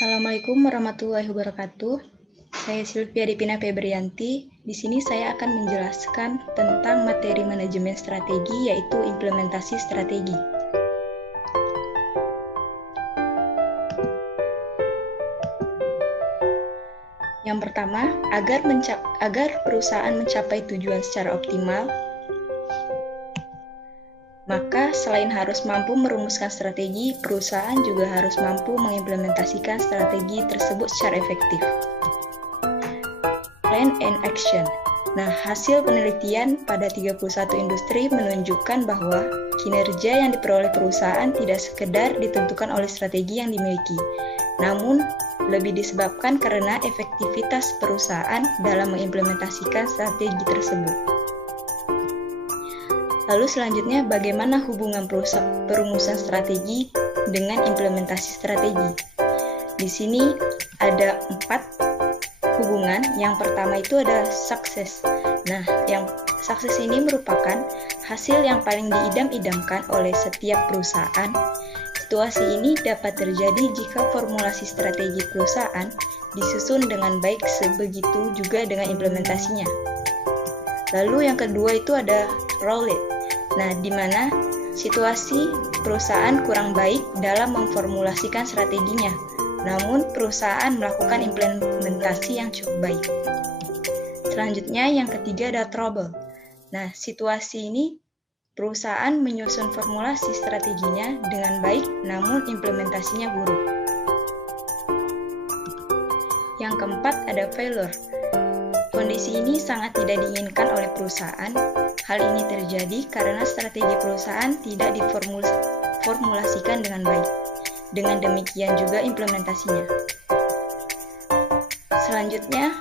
Assalamualaikum warahmatullahi wabarakatuh. Saya Sylvia Dipina Febrianti. Di sini saya akan menjelaskan tentang materi manajemen strategi, yaitu implementasi strategi. Yang pertama, agar perusahaan mencapai tujuan secara optimal, maka selain harus mampu merumuskan strategi, perusahaan juga harus mampu mengimplementasikan strategi tersebut secara efektif. Plan and action. Nah, hasil penelitian pada 31 industri menunjukkan bahwa kinerja yang diperoleh perusahaan tidak sekedar ditentukan oleh strategi yang dimiliki, namun lebih disebabkan karena efektivitas perusahaan dalam mengimplementasikan strategi tersebut. Lalu selanjutnya, bagaimana hubungan perumusan strategi dengan implementasi strategi? Di sini ada 4 hubungan. Yang pertama itu ada sukses. Nah, yang sukses ini merupakan hasil yang paling diidam-idamkan oleh setiap perusahaan. Situasi ini dapat terjadi jika formulasi strategi perusahaan disusun dengan baik, sebegitu juga dengan implementasinya. Lalu yang kedua itu ada roll it. Nah, di mana situasi perusahaan kurang baik dalam memformulasikan strateginya, namun perusahaan melakukan implementasi yang cukup baik. Selanjutnya yang ketiga ada trouble. Nah, situasi ini perusahaan menyusun formulasi strateginya dengan baik, namun implementasinya buruk. Yang keempat ada failure. Kondisi ini sangat tidak diinginkan oleh perusahaan. Hal ini terjadi karena strategi perusahaan tidak diformulasikan dengan baik. Dengan demikian juga implementasinya. Selanjutnya,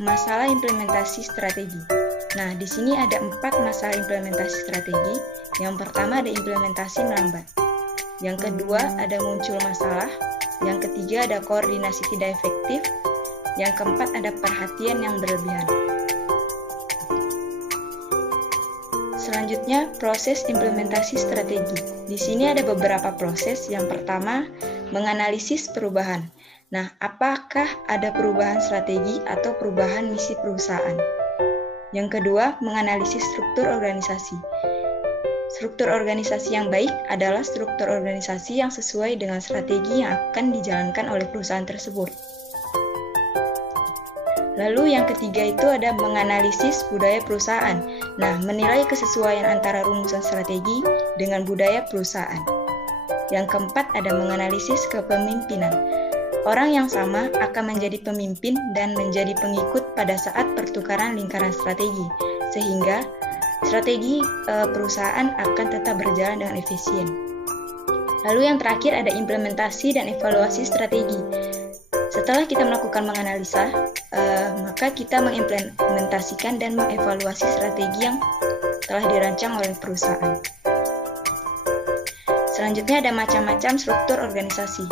masalah implementasi strategi. Nah, di sini ada 4 masalah implementasi strategi. Yang pertama ada implementasi melambat. Yang kedua ada muncul masalah. Yang ketiga ada koordinasi tidak efektif. Yang keempat ada perhatian yang berlebihan. Selanjutnya, proses implementasi strategi. Di sini ada beberapa proses. Yang pertama, menganalisis perubahan. Nah, apakah ada perubahan strategi atau perubahan misi perusahaan? Yang kedua, menganalisis struktur organisasi. Struktur organisasi yang baik adalah struktur organisasi yang sesuai dengan strategi yang akan dijalankan oleh perusahaan tersebut. Lalu yang ketiga itu ada menganalisis budaya perusahaan. Nah, menilai kesesuaian antara rumusan strategi dengan budaya perusahaan. Yang keempat ada menganalisis kepemimpinan. Orang yang sama akan menjadi pemimpin dan menjadi pengikut pada saat pertukaran lingkaran strategi, sehingga strategi perusahaan akan tetap berjalan dengan efisien. Lalu yang terakhir ada implementasi dan evaluasi strategi. Setelah kita melakukan menganalisa, maka kita mengimplementasikan dan mengevaluasi strategi yang telah dirancang oleh perusahaan. Selanjutnya ada macam-macam struktur organisasi.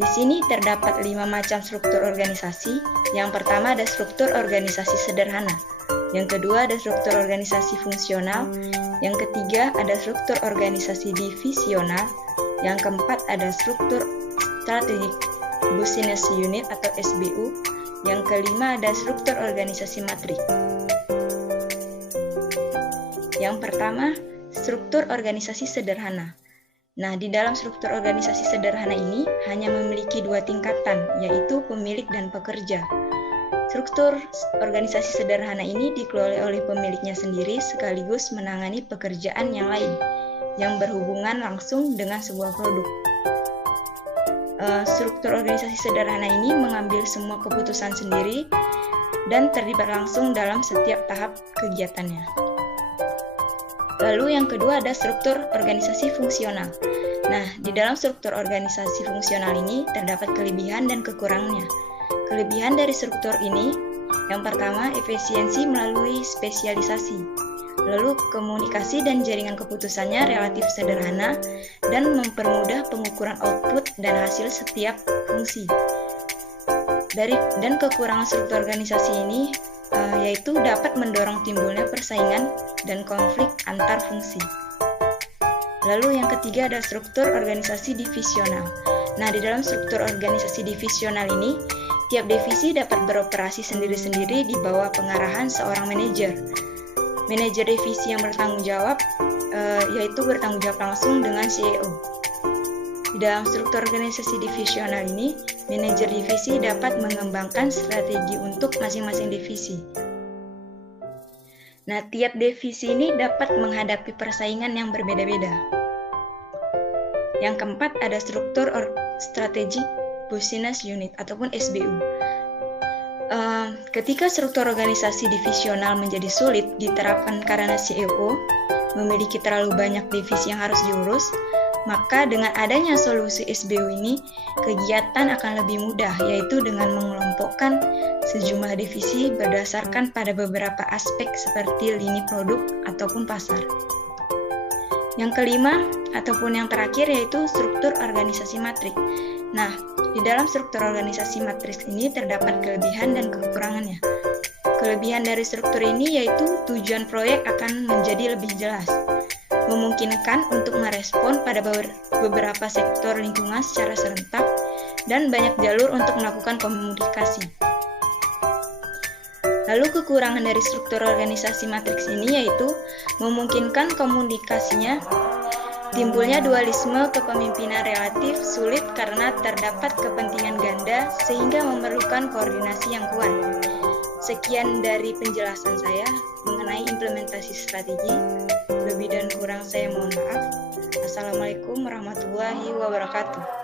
Di sini terdapat 5 macam struktur organisasi. Yang pertama ada struktur organisasi sederhana. Yang kedua ada struktur organisasi fungsional. Yang ketiga ada struktur organisasi divisional. Yang keempat ada struktur strategic business unit atau SBU. Yang kelima ada struktur organisasi matrik. Yang pertama, struktur organisasi sederhana. Nah, di dalam struktur organisasi sederhana ini hanya memiliki 2 tingkatan, yaitu pemilik dan pekerja. Struktur organisasi sederhana ini dikelola oleh pemiliknya sendiri sekaligus menangani pekerjaan yang lain yang berhubungan langsung dengan sebuah produk. Struktur organisasi sederhana ini mengambil semua keputusan sendiri dan terlibat langsung dalam setiap tahap kegiatannya. Lalu yang kedua ada struktur organisasi fungsional. Nah, di dalam struktur organisasi fungsional ini terdapat kelebihan dan kekurangannya. Kelebihan dari struktur ini, yang pertama efisiensi melalui spesialisasi. Lalu komunikasi dan jaringan keputusannya relatif sederhana dan mempermudah pengukuran output dan hasil setiap fungsi. Dan kekurangan struktur organisasi ini yaitu dapat mendorong timbulnya persaingan dan konflik antar fungsi. Lalu yang ketiga ada struktur organisasi divisional. Nah, di dalam struktur organisasi divisional ini, tiap divisi dapat beroperasi sendiri-sendiri di bawah pengarahan seorang manajer. Manajer divisi yang bertanggung jawab yaitu bertanggung jawab langsung dengan CEO. Di dalam struktur organisasi divisional ini, manajer divisi dapat mengembangkan strategi untuk masing-masing divisi. Nah, tiap divisi ini dapat menghadapi persaingan yang berbeda-beda. Yang keempat, ada struktur Strategic Business Unit ataupun SBU. Ketika struktur organisasi divisional menjadi sulit diterapkan karena CEO memiliki terlalu banyak divisi yang harus diurus, maka dengan adanya solusi SBU ini, kegiatan akan lebih mudah, yaitu dengan mengelompokkan sejumlah divisi berdasarkan pada beberapa aspek seperti lini produk ataupun pasar. Yang kelima, ataupun yang terakhir, yaitu struktur organisasi matriks. Nah, di dalam struktur organisasi matriks ini terdapat kelebihan dan kekurangannya. Kelebihan dari struktur ini yaitu tujuan proyek akan menjadi lebih jelas, memungkinkan untuk merespon pada beberapa sektor lingkungan secara serentak, dan banyak jalur untuk melakukan komunikasi. Lalu kekurangan dari struktur organisasi matriks ini yaitu memungkinkan komunikasinya timbulnya dualisme kepemimpinan relatif sulit karena terdapat kepentingan ganda sehingga memerlukan koordinasi yang kuat. Sekian dari penjelasan saya mengenai implementasi strategi. Lebih dan kurang saya mohon maaf. Assalamualaikum warahmatullahi wabarakatuh.